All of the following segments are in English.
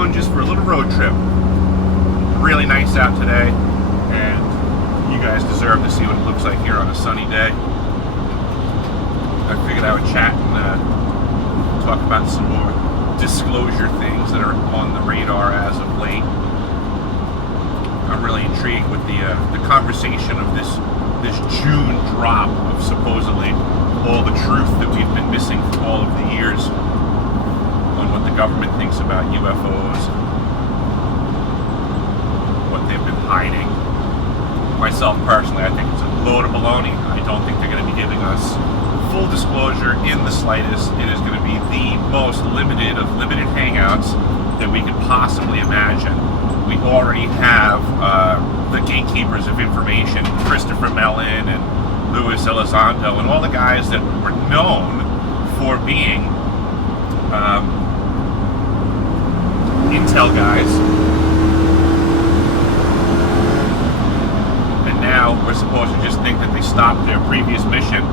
going just for a little road trip. Really nice out today, and you guys deserve to see what it looks like here on a sunny day. I figured I would chat and talk about some more disclosure things that are on the radar as of late. I'm really intrigued with the conversation of this June drop of supposedly all the truth that we've been missing for all of the years on what the government thinks about UFOs, what they've been hiding. Myself personally, I think it's a load of baloney. I don't think they're going to be giving us full disclosure in the slightest. It is going to be the most limited of limited hangouts that we could possibly imagine. We already have the gatekeepers of information, Christopher Mellon and Louis Elizondo, and all the guys that were known for being intel guys. And now we're supposed to just think that they stopped their previous mission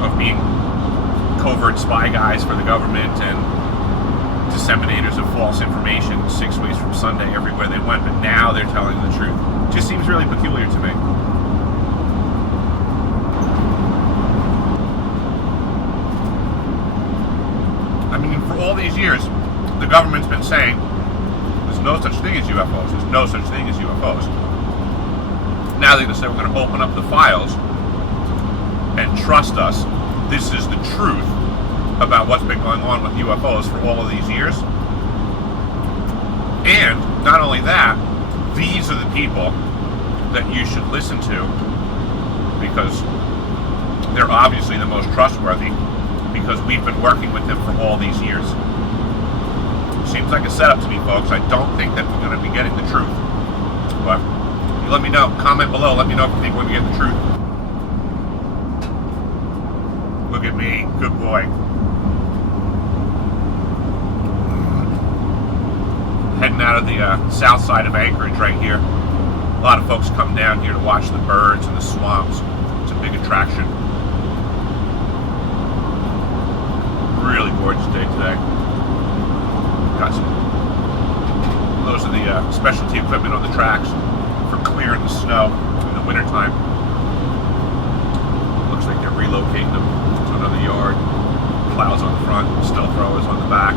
of being covert spy guys for the government and disseminators of false information 6 weeks from Sunday everywhere they went, but now they're telling the truth. It just seems really peculiar to me. I mean, for all these years, the government's been saying there's no such thing as UFOs. There's no such thing as UFOs. Now they're going to say we're going to open up the files and trust us. This is the truth about what's been going on with UFOs for all of these years. And not only that, these are the people that you should listen to because they're obviously the most trustworthy because we've been working with them for all these years. Seems like a setup to me, folks. I don't think that we're going to be getting the truth. But you let me know. Comment below. Let me know if you think we're going to get the truth. Look at me. Good boy. Heading out of the south side of Anchorage right here. A lot of folks come down here to watch the birds and the swamps. It's a big attraction. Really gorgeous day today. Got some. Those are the specialty equipment on the tracks for clearing the snow in the wintertime. Looks like they're relocating them to another yard. Plows on the front, snow throwers on the back.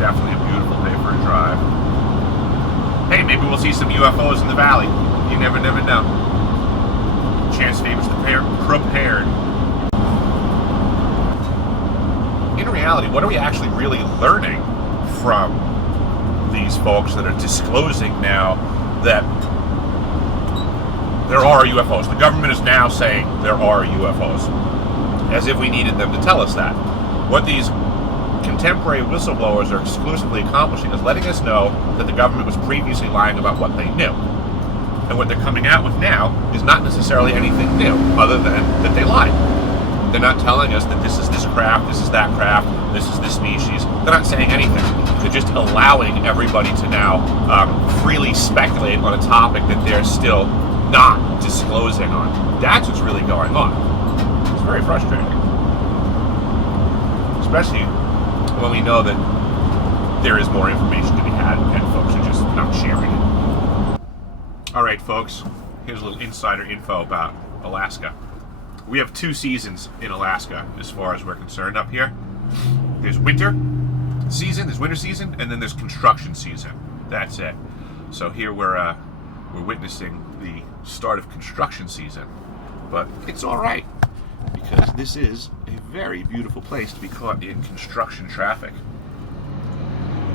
Definitely a beautiful day for a drive. Hey, maybe we'll see some UFOs in the valley. You never know. Chance Famous prepared. In reality, what are we actually really learning from these folks that are disclosing now that there are UFOs? The government is now saying there are UFOs, as if we needed them to tell us that. What these contemporary whistleblowers are exclusively accomplishing is letting us know that the government was previously lying about what they knew. And what they're coming out with now is not necessarily anything new, other than that they lied. They're not telling us that this is this craft, this is that craft, this is this species. They're not saying anything. They're just allowing everybody to now freely speculate on a topic that they're still not disclosing on. That's what's really going on. It's very frustrating. Especially when we know that there is more information to be had and folks are just not sharing it. Alright folks, here's a little insider info about Alaska. We have 2 seasons in Alaska as far as we're concerned up here. There's winter season, there's winter season, and then there's construction season. That's it. So here we're witnessing the start of construction season. But it's alright, because this is a very beautiful place to be caught in construction traffic.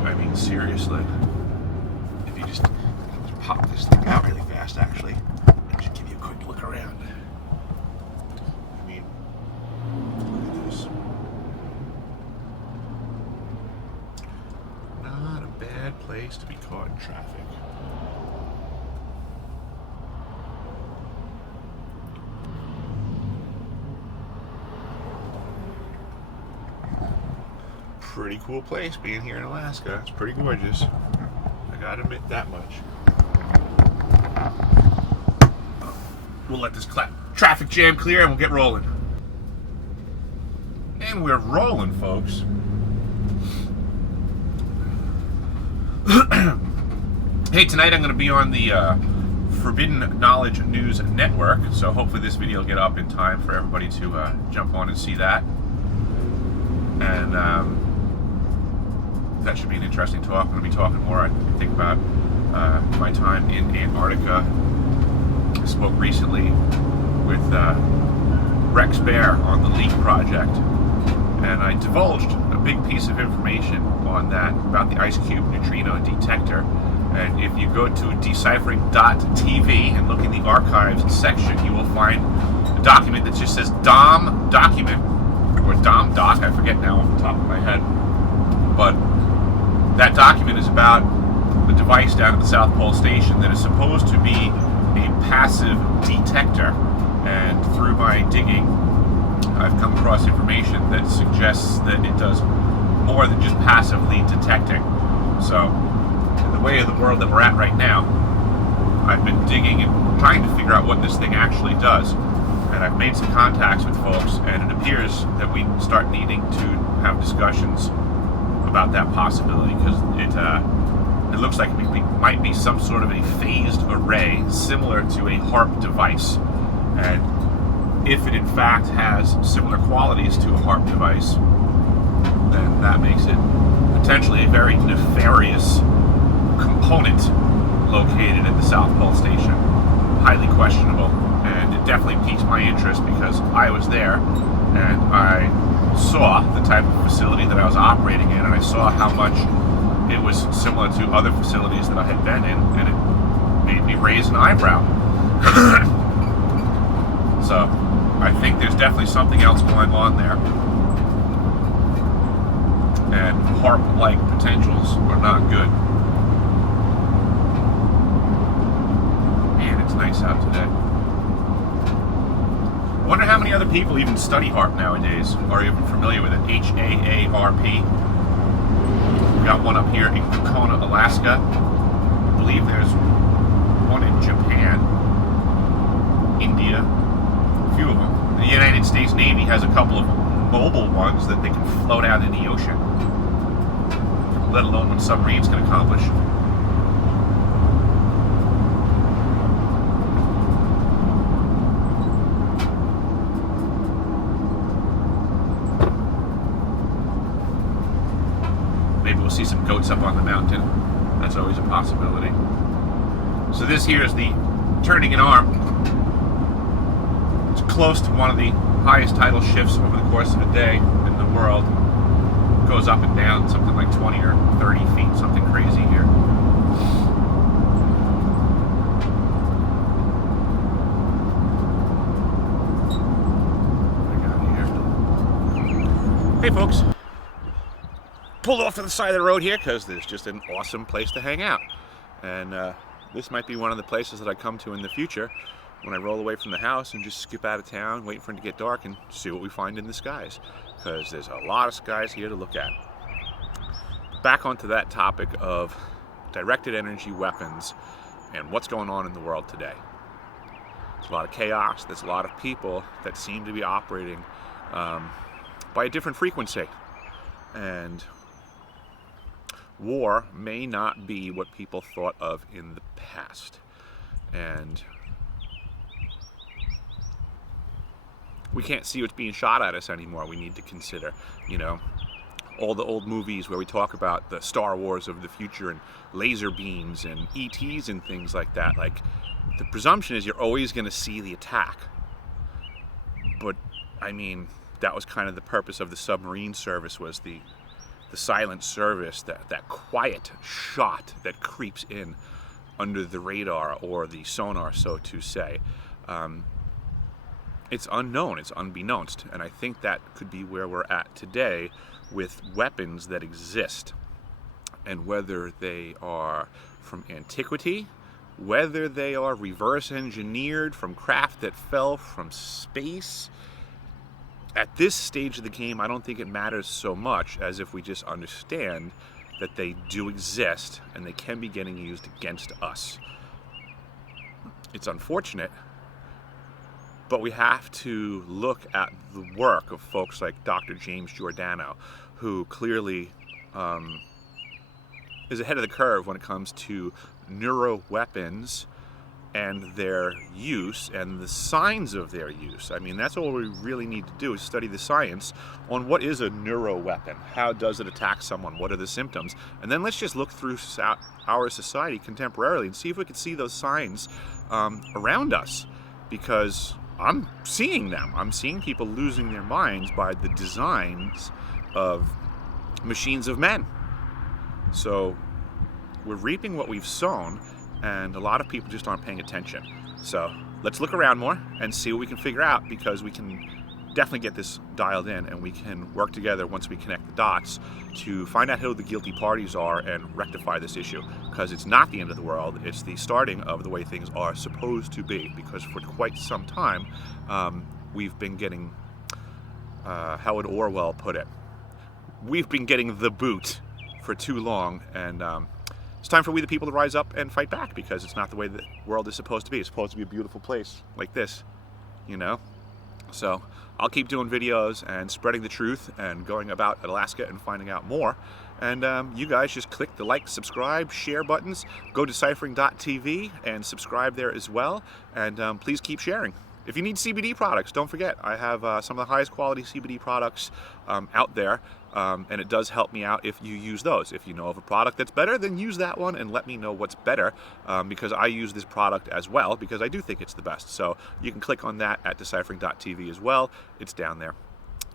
I mean, seriously. If you just pop this thing out really fast, actually, and just give you a quick look around. I mean, look at this. Not a bad place to be caught in traffic. Pretty cool place being here in Alaska. It's pretty gorgeous. I gotta admit that much. We'll let this traffic jam clear and we'll get rolling. And we're rolling, folks. Hey, tonight I'm going to be on the Forbidden Knowledge News Network, so hopefully this video will get up in time for everybody to jump on and see that. And that should be an interesting talk. I'm going to be talking more, I think, about my time in Antarctica. I spoke recently with Rex Bear on the LEAP project, and I divulged a big piece of information on that about the ice cube neutrino detector. And if you go to deciphering.tv and look in the archives section, you will find a document that just says DOM document, or DOM doc, I forget now off the top of my head. But that document is about a device down at the South Pole Station that is supposed to be a passive detector. And through my digging, I've come across information that suggests that it does more than just passively detecting. So, in the way of the world that we're at right now, I've been digging and trying to figure out what this thing actually does. And I've made some contacts with folks, and it appears that we start needing to have discussions about that possibility, because it looks like it might be some sort of a phased array similar to a HAARP device. And if it in fact has similar qualities to a HAARP device, then that makes it potentially a very nefarious component located at the South Pole Station. Highly questionable, and it definitely piqued my interest because I was there and I saw the type of facility that I was operating in, and I saw how much it was similar to other facilities that I had been in, and it made me raise an eyebrow. So, I think there's definitely something else going on there. And HAARP-like potentials are not good. Man, it's nice out today. I wonder how many other people even study HAARP nowadays, or are even familiar with it. HAARP. We got one up here in Kona, Alaska. I believe there's one in Japan, India, a few of them. The United States Navy has a couple of mobile ones that they can float out in the ocean, let alone what submarines can accomplish. Maybe we'll see some goats up on the mountain. That's always a possibility. So this here is the turning an arm. It's close to one of the highest tidal shifts over the course of a day in the world. It goes up and down something like 20 or 30 feet, something crazy here. What do we got here? Hey folks. Pulled off to the side of the road here because there's just an awesome place to hang out. And this might be one of the places that I come to in the future when I roll away from the house and just skip out of town, wait for it to get dark, and see what we find in the skies, because there's a lot of skies here to look at. Back onto that topic of directed energy weapons and what's going on in the world today. There's a lot of chaos. There's a lot of people that seem to be operating by a different frequency. And war may not be what people thought of in the past. And we can't see what's being shot at us anymore. We need to consider, all the old movies where we talk about the Star Wars of the future and laser beams and ETs and things like that. Like, the presumption is you're always going to see the attack. But, I mean, that was kind of the purpose of the submarine service, was the silent service, that quiet shot that creeps in under the radar or the sonar, so to say. It's unknown, it's unbeknownst, and I think that could be where we're at today with weapons that exist, and whether they are from antiquity, whether they are reverse engineered from craft that fell from space. At this stage of the game, I don't think it matters so much as if we just understand that they do exist and they can be getting used against us. It's unfortunate, but we have to look at the work of folks like Dr. James Giordano, who clearly is ahead of the curve when it comes to neuroweapons and their use and the signs of their use. I mean, that's all we really need to do, is study the science on what is a neuroweapon, how does it attack someone, what are the symptoms, and then let's just look through our society contemporarily and see if we can see those signs around us, because I'm seeing them. I'm seeing people losing their minds by the designs of machines of men. So we're reaping what we've sown, and a lot of people just aren't paying attention. So let's look around more and see what we can figure out, because we can definitely get this dialed in, and we can work together once we connect the dots to find out who the guilty parties are and rectify this issue, because it's not the end of the world. It's the starting of the way things are supposed to be, because for quite some time we've been getting, how would Orwell put it, we've been getting the boot for too long, and it's time for we the people to rise up and fight back, because it's not the way the world is supposed to be. It's supposed to be a beautiful place like this, you know? So I'll keep doing videos and spreading the truth and going about Alaska and finding out more. And you guys just click the like, subscribe, share buttons. Go to deciphering.tv and subscribe there as well. And please keep sharing. If you need CBD products, don't forget, I have some of the highest quality CBD products out there, and it does help me out if you use those. If you know of a product that's better, then use that one and let me know what's better, because I use this product as well, because I do think it's the best. So you can click on that at deciphering.tv as well. It's down there.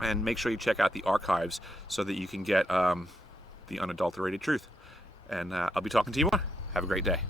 And make sure you check out the archives so that you can get the unadulterated truth. And I'll be talking to you more. Have a great day.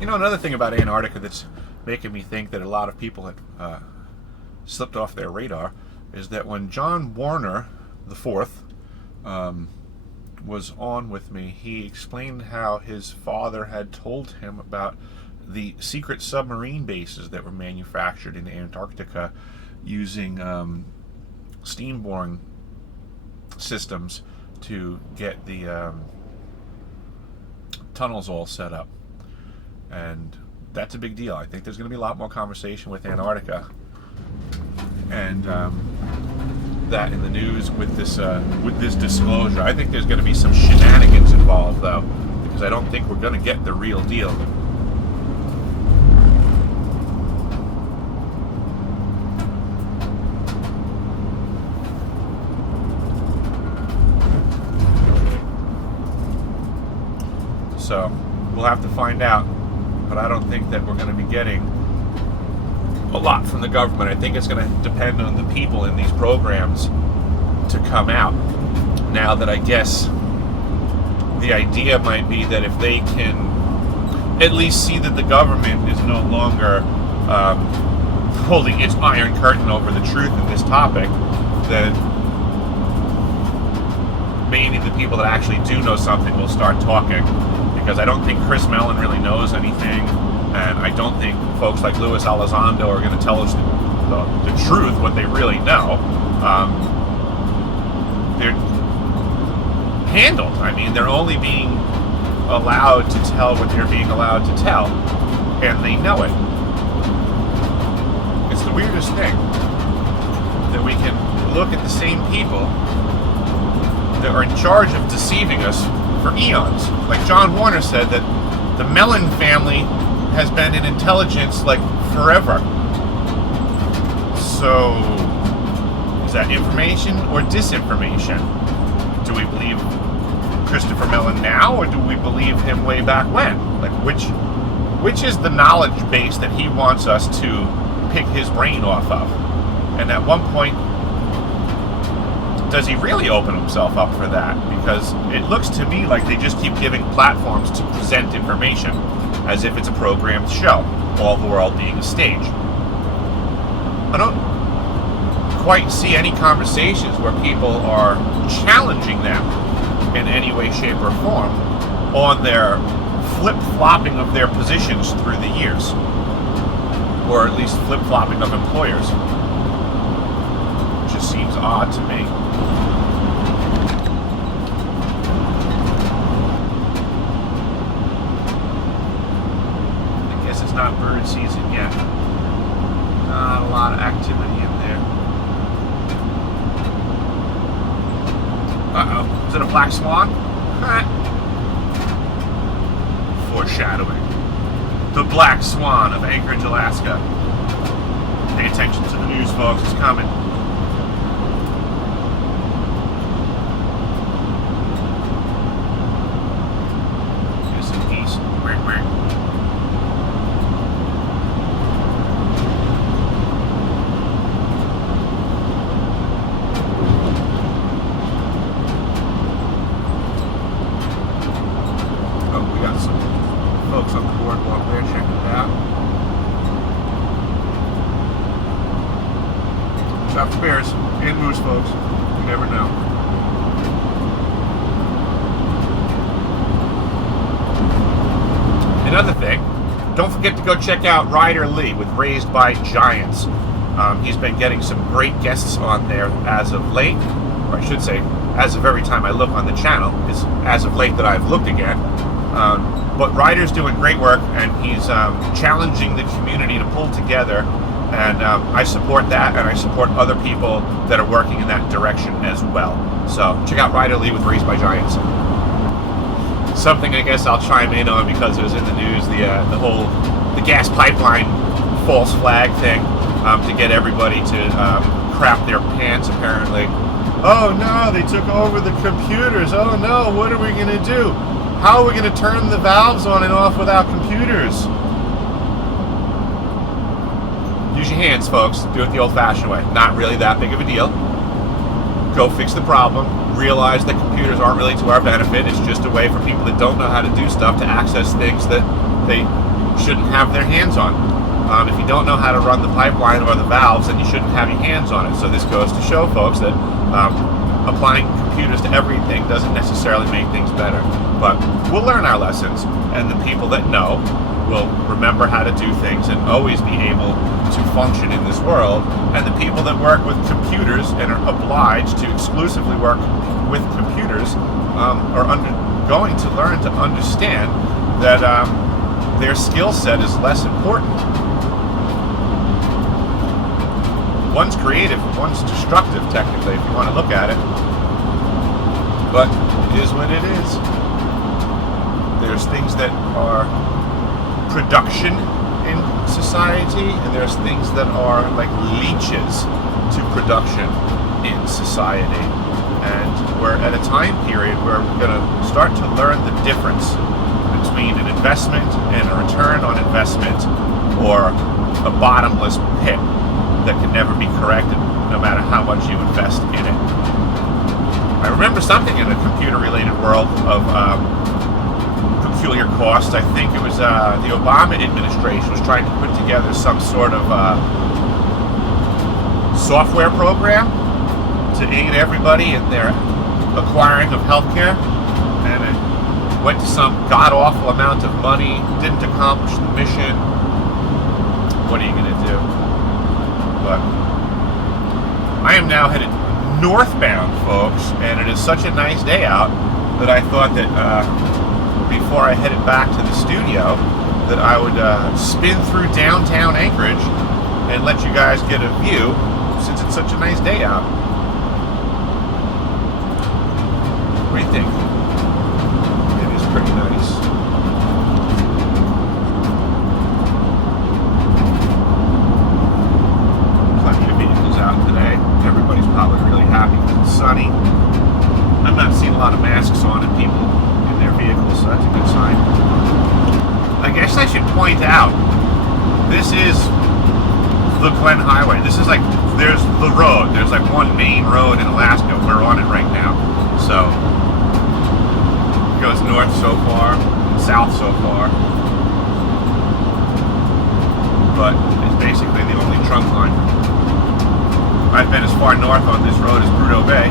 You know, another thing about Antarctica that's making me think that a lot of people have slipped off their radar is that when John Warner IV was on with me, he explained how his father had told him about the secret submarine bases that were manufactured in Antarctica using steam-borne systems to get the tunnels all set up. And that's a big deal. I think there's going to be a lot more conversation with Antarctica, and that in the news with this disclosure. I think there's going to be some shenanigans involved, though, because I don't think we're going to get the real deal. So we'll have to find out. But I don't think that we're going to be getting a lot from the government. I think it's going to depend on the people in these programs to come out. Now that I guess the idea might be that if they can at least see that the government is no longer holding its iron curtain over the truth in this topic, then maybe the people that actually do know something will start talking. Because I don't think Chris Mellon really knows anything, and I don't think folks like Luis Elizondo are going to tell us the truth, what they really know. They're handled. I mean, they're only being allowed to tell what they're being allowed to tell, and they know it. It's the weirdest thing that we can look at the same people that are in charge of deceiving us for eons. Like John Warner said, that the Mellon family has been in intelligence like forever. So, is that information or disinformation? Do we believe Christopher Mellon now, or do we believe him way back when? Like, which is the knowledge base that he wants us to pick his brain off of? And at one point, does he really open himself up for that? Because it looks to me like they just keep giving platforms to present information as if it's a programmed show, all the world being a stage. I don't quite see any conversations where people are challenging them in any way, shape, or form on their flip-flopping of their positions through the years, or at least flip-flopping of employers. It just seems odd to me. I guess it's not bird season yet. Not a lot of activity in there. Uh-oh. Is it a black swan? Foreshadowing. The black swan of Anchorage, Alaska. Pay attention to the news, folks. It's coming. Here's some geese. Folks on the boardwalk there checking it out. Watch out for bears and moose, folks. You never know. Another thing, don't forget to go check out Ryder Lee with Raised by Giants. He's been getting some great guests on there as of late, or I should say, as of every time I look on the channel. It's as of late that I've looked again. But Ryder's doing great work, and he's challenging the community to pull together, and I support that, and I support other people that are working in that direction as well. So check out Ryder Lee with Raised by Giants. Something I guess I'll chime in on because it was in the news, the gas pipeline false flag thing, to get everybody to crap their pants apparently. Oh no, they took over the computers. Oh no, what are we going to do? How are we going to turn the valves on and off without computers? Use your hands, folks. Do it the old-fashioned way. Not really that big of a deal. Go fix the problem. Realize that computers aren't really to our benefit. It's just a way for people that don't know how to do stuff to access things that they shouldn't have their hands on. If you don't know how to run the pipeline or the valves, then you shouldn't have your hands on it. So this goes to show, folks, that applying computers to everything doesn't necessarily make things better. But we'll learn our lessons, and the people that know will remember how to do things and always be able to function in this world. And the people that work with computers and are obliged to exclusively work with computers are going to learn to understand that their skill set is less important. One's creative, one's destructive, technically, if you want to look at it. But it is what it is. There's things that are production in society, and there's things that are like leeches to production in society. And we're at a time period where we're going to start to learn the difference between an investment and a return on investment, or a bottomless pit that can never be corrected no matter how much you invest in it. I remember something in the computer-related world of peculiar cost. I think it was the Obama administration was trying to put together some sort of software program to aid everybody in their acquiring of healthcare, and it went to some god-awful amount of money, didn't accomplish the mission. What are you going to do? But I am now headed northbound, folks, and it is such a nice day out that I thought that before I headed back to the studio that I would spin through downtown Anchorage and let you guys get a view, since it's such a nice day out. everything. It is pretty nice. Plenty of vehicles out today. Everybody's probably really happy because it's sunny. I'm not seeing a lot of masks on and people in their vehicles, so that's a good sign. I guess I should point out, this is the Glen Highway. This is like, there's the road. There's like one main road in Alaska. We're on it right now. So, it goes north so far, south so far. But it's basically the only trunk line. I've been as far north on this road as Prudhoe Bay.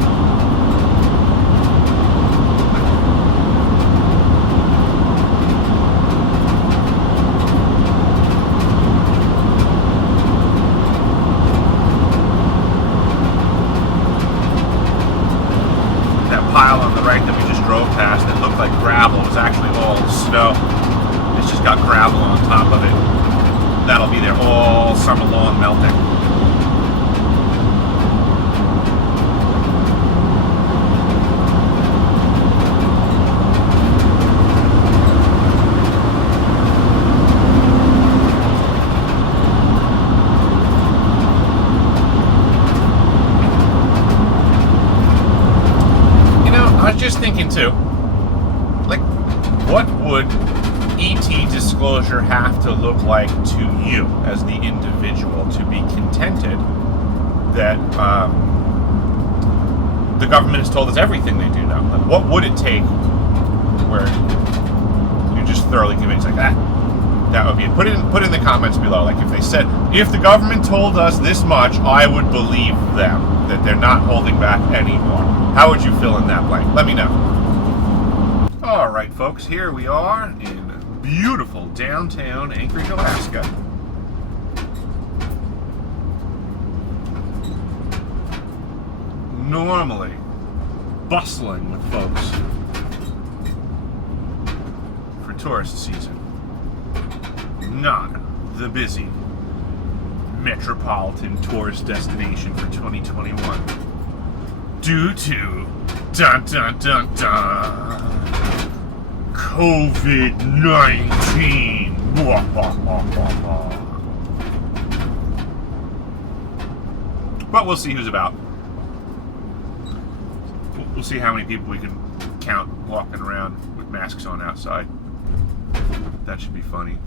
Pile on the right that we just drove past that looked like gravel was actually all snow. It's just got gravel on top of it. That'll be there all summer long melting. Just thinking too, like, what would ET disclosure have to look like to you as the individual to be contented that the government has told us everything they do now? Like, what would it take where you're just thoroughly convinced, like, that would be it? Put in the comments below, like, if they said, if the government told us this much, I would believe them, that they're not holding back anymore. How would you fill in that blank? Let me know. Alright folks, here we are in beautiful downtown Anchorage, Alaska. Normally bustling with folks for tourist season. Not the busy metropolitan tourist destination for 2021. Due to COVID-19. But we'll see who's about. We'll see how many people we can count walking around with masks on outside. That should be funny.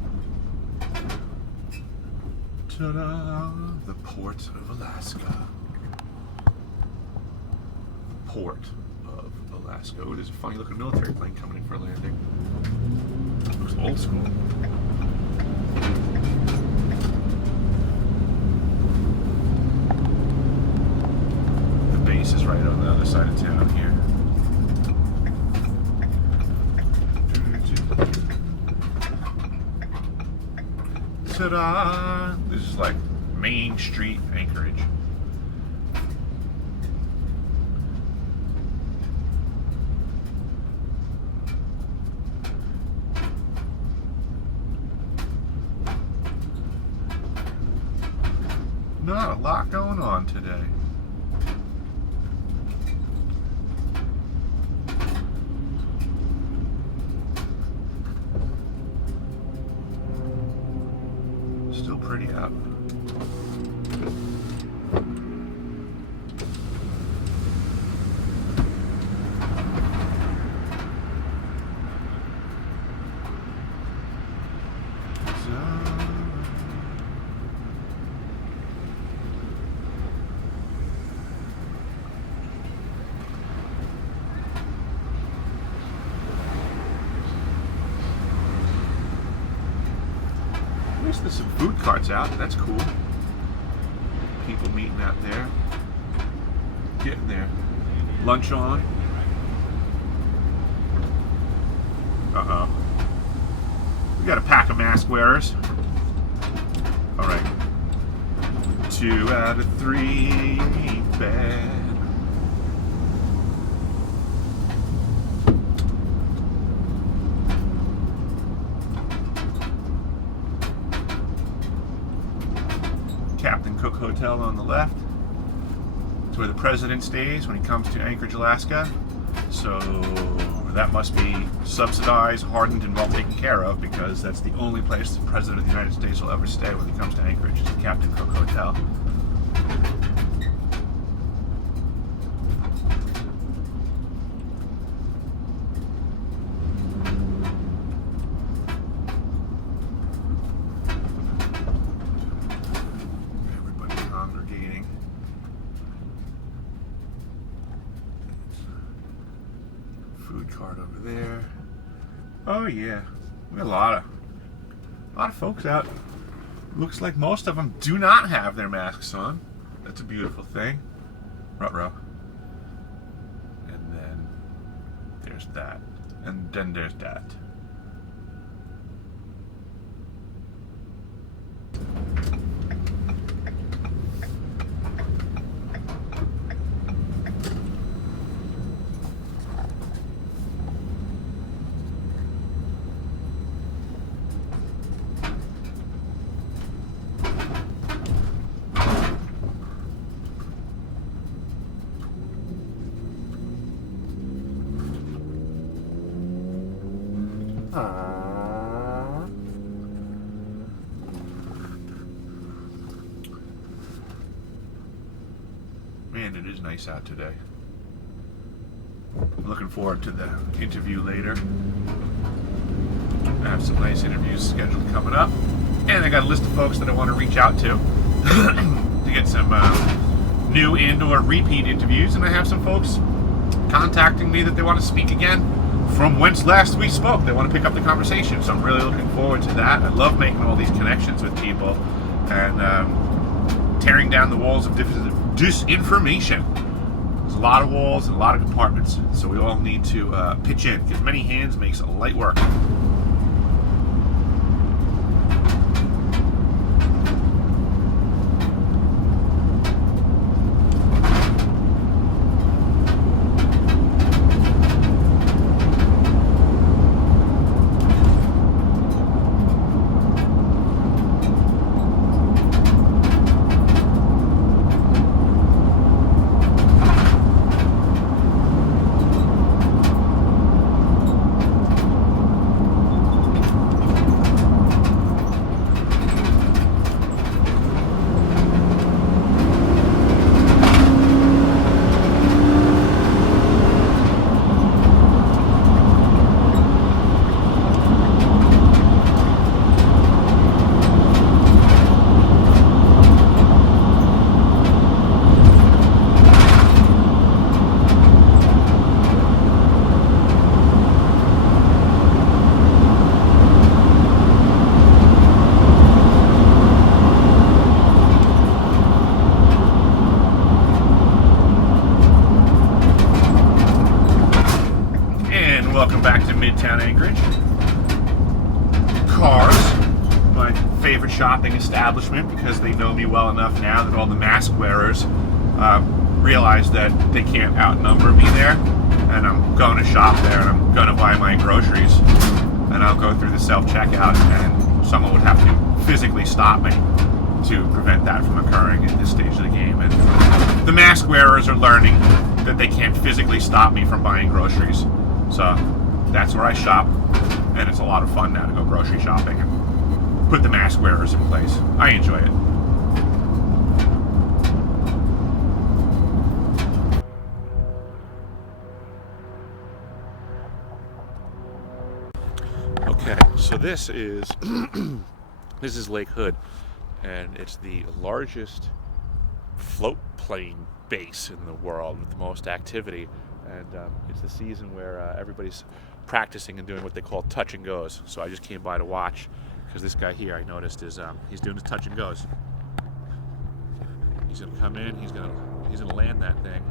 Ta-da! The port of Alaska. Port of Alaska. Oh, there's a funny looking military plane coming in for a landing. Looks old school. The base is right on the other side of town here. Ta-da! This is like Main Street, Anchorage. Not a lot going on today. Still pretty up. There's some food carts out. That's cool. People meeting out there. Getting their lunch on. Uh-oh. We got a pack of mask wearers. Alright. 2 out of 3 ain't bad. Captain Cook Hotel on the left. It's where the president stays when he comes to Anchorage, Alaska. So that must be subsidized, hardened, and well taken care of, because that's the only place the President of the United States will ever stay when he comes to Anchorage, is the Captain Cook Hotel. Food cart over there. Oh yeah, we got a lot of folks out. Looks like most of them do not have their masks on. That's a beautiful thing. Ruh-roh. And then there's that. And then there's that. Man, it is nice out today. I'm looking forward to the interview later. I have some nice interviews scheduled coming up. And I got a list of folks that I want to reach out to get some new and or repeat interviews. And I have some folks contacting me that they want to speak again from whence last we spoke. They want to pick up the conversation. So I'm really looking forward to that. I love making all these connections with people and tearing down the walls of disinformation. There's a lot of walls and a lot of compartments. So we all need to pitch in, because many hands makes light work. Anchorage. Cars, my favorite shopping establishment, because they know me well enough now that all the mask wearers realize that they can't outnumber me there, and I'm going to shop there and I'm going to buy my groceries, and I'll go through the self-checkout and someone would have to physically stop me to prevent that from occurring at this stage of the game. And the mask wearers are learning that they can't physically stop me from buying groceries. So that's where I shop, and it's a lot of fun now to go grocery shopping and put the mask wearers in place. I enjoy it. Okay, so this is Lake Hood, and it's the largest float plane base in the world with the most activity, and it's the season where everybody's practicing and doing what they call touch and goes. So I just came by to watch, because this guy here I noticed is he's doing his touch and goes. He's gonna come in, he's gonna land that thing,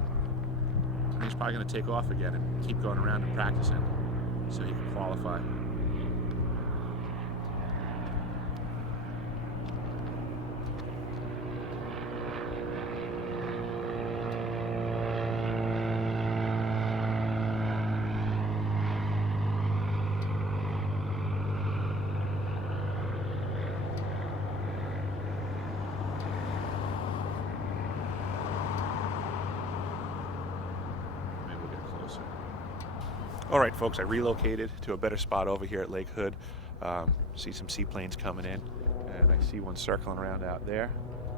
and he's probably gonna take off again and keep going around and practicing so he can qualify. All right, folks, I relocated to a better spot over here at Lake Hood. See some seaplanes coming in, and I see one circling around out there,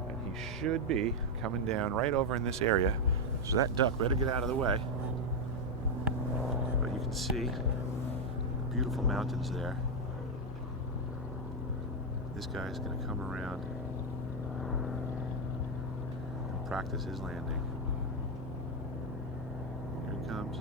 and he should be coming down right over in this area. So that duck better get out of the way. But you can see beautiful mountains there. This guy's going to come around and practice his landing. Here he comes.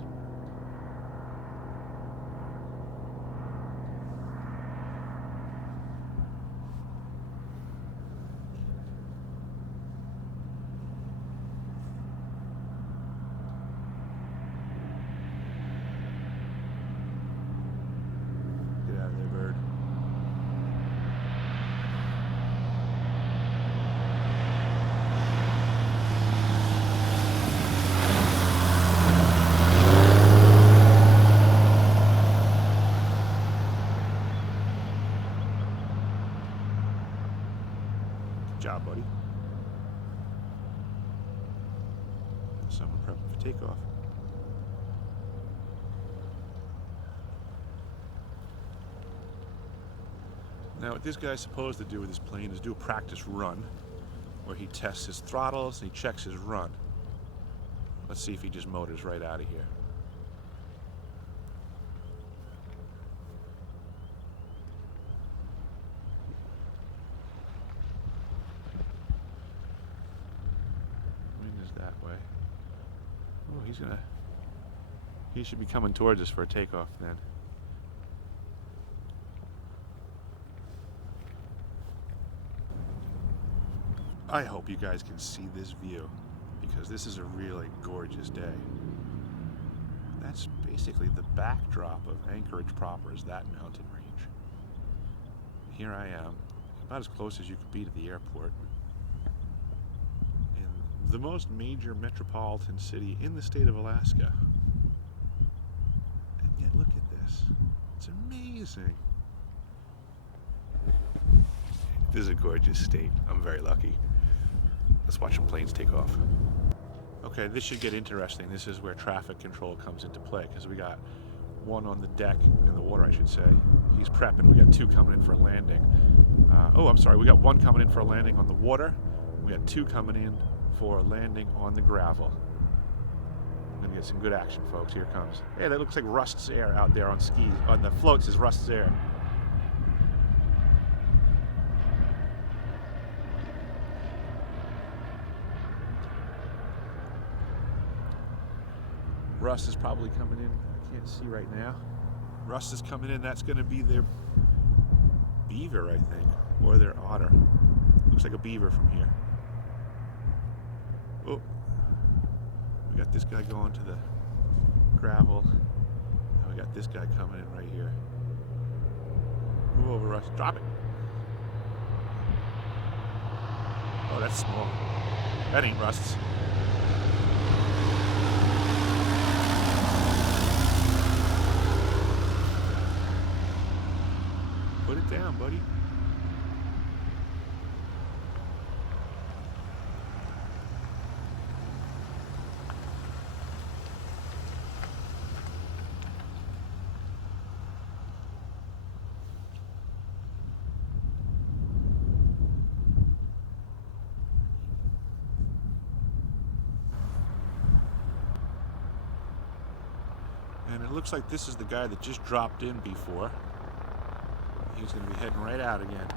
Get out of there, bird. Good job, buddy. Someone prepping for takeoff. Now what this guy's supposed to do with his plane is do a practice run where he tests his throttles and he checks his run. Let's see if he just motors right out of here. Wind is that way. Oh, he should be coming towards us for a takeoff then. I hope you guys can see this view, because this is a really gorgeous day. That's basically the backdrop of Anchorage proper, is that mountain range. Here I am, about as close as you could be to the airport, in the most major metropolitan city in the state of Alaska. And yet look at this, it's amazing. This is a gorgeous state, I'm very lucky. Let's watch some planes take off. Okay, this should get interesting. This is where traffic control comes into play, because we got one on the deck, in the water I should say. He's prepping. We got two coming in for a landing. We got one coming in for a landing on the water. We got two coming in for a landing on the gravel. We're gonna get some good action, folks. Here it comes. Hey, that looks like Rust's Air out there on skis. On the floats is Rust's Air. Rust is probably coming in. I can't see right now. Rust is coming in. That's going to be their beaver, I think, or their otter. Looks like a beaver from here. Oh, we got this guy going to the gravel, and we got this guy coming in right here. Move over, Rust. Drop it. Oh, that's small. That ain't Rust's. Put it down, buddy. And it looks like this is the guy that just dropped in before. He's going to be heading right out again.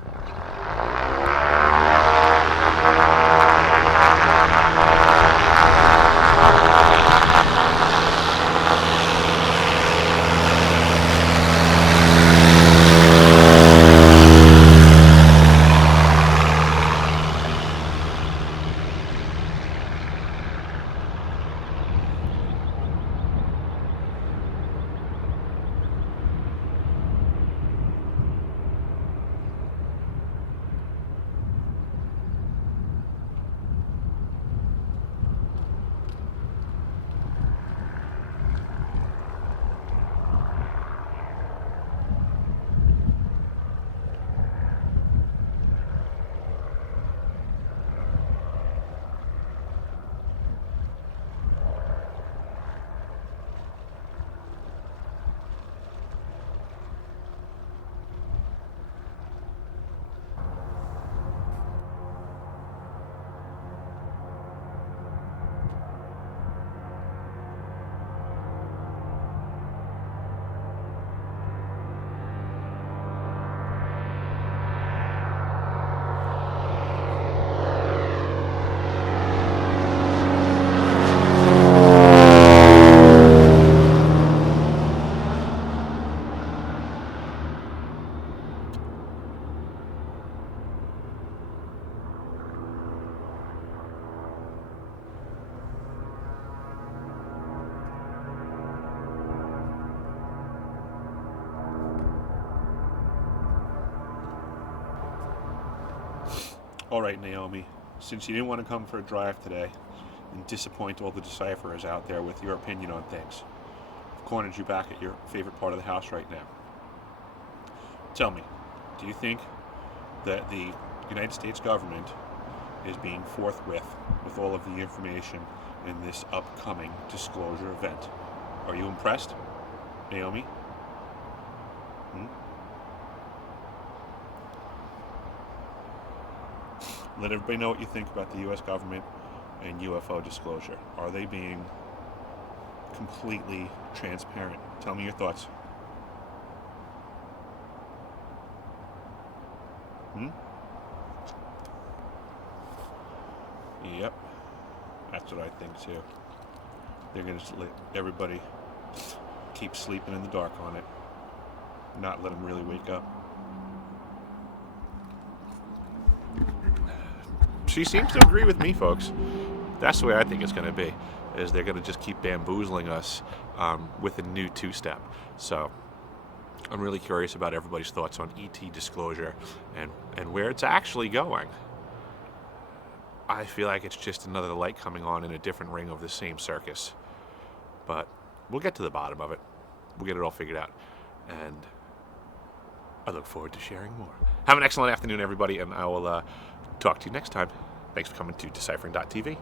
All right, Naomi, since you didn't want to come for a drive today and disappoint all the decipherers out there with your opinion on things, I've cornered you back at your favorite part of the house right now. Tell me, do you think that the United States government is being forthwith with all of the information in this upcoming disclosure event? Are you impressed, Naomi? Let everybody know what you think about the U.S. government and UFO disclosure. Are they being completely transparent? Tell me your thoughts. Yep, that's what I think too. They're going to let everybody keep sleeping in the dark on it, not let them really wake up. She seems to agree with me, folks. That's the way I think it's going to be, is they're going to just keep bamboozling us with a new two-step. So I'm really curious about everybody's thoughts on ET disclosure and where it's actually going. I feel like it's just another light coming on in a different ring of the same circus. But we'll get to the bottom of it. We'll get it all figured out. And I look forward to sharing more. Have an excellent afternoon, everybody, and I will talk to you next time. Thanks for coming to Deciphering.tv.